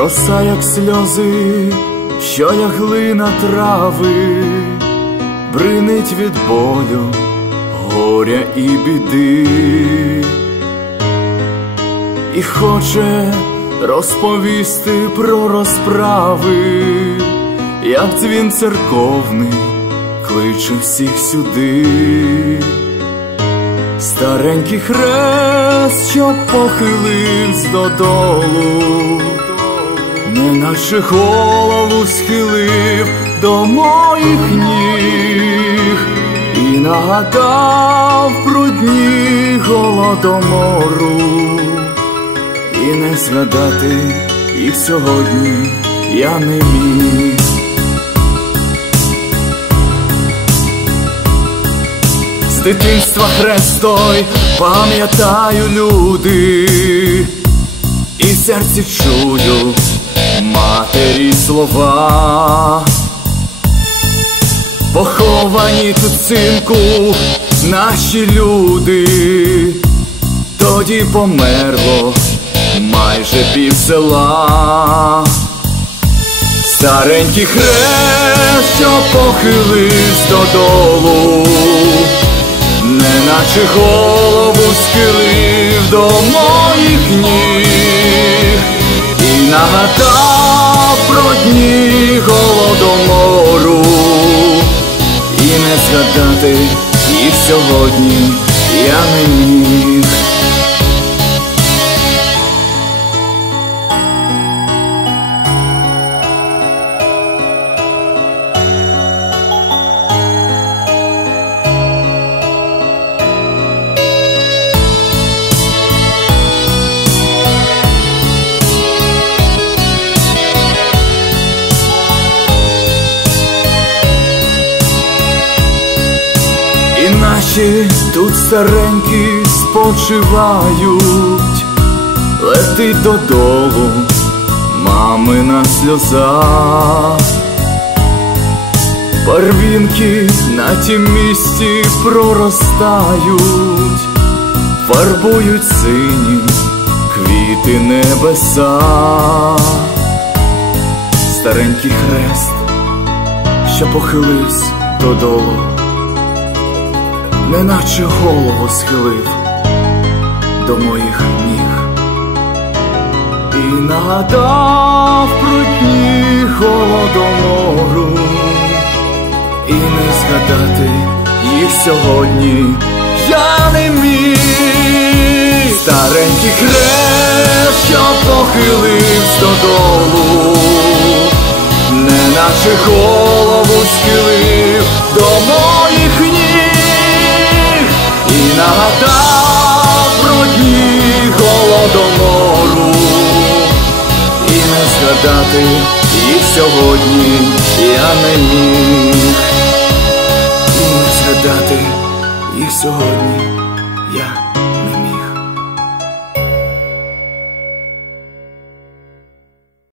роса, як сльози, що лягли на трави, бринить від болю, горя і біди, і хоче розповісти про розправи, як дзвін церковний кличе всіх сюди. Старенький хрест, що похилився додолу, неначе голову схилив до моїх ніг і нагадав про дні голодомору, і не згадати їх сьогодні я не міг. З дитинства хрестой пам'ятаю люди, і серці чую матері слова, поховані тут синку наші люди, тоді померло майже пів села. Старенький хрест, що похилився додолу, неначе голову схилив до моїх ніг. І сьогодні І наші тут старенькі спочивають, летить додолу мамина сльоза, барвінки на тім місці проростають, фарбують сині квіти небеса, старенький хрест, що похилився додолу неначе голову схилив до моїх ніг. І нагадав про дні голодомору, і не згадати їх сьогодні я не міг. Старенький хрест, що похилився додолу, неначе голову Згадати і сьогодні я не міг, і не згадати і сьогодні я.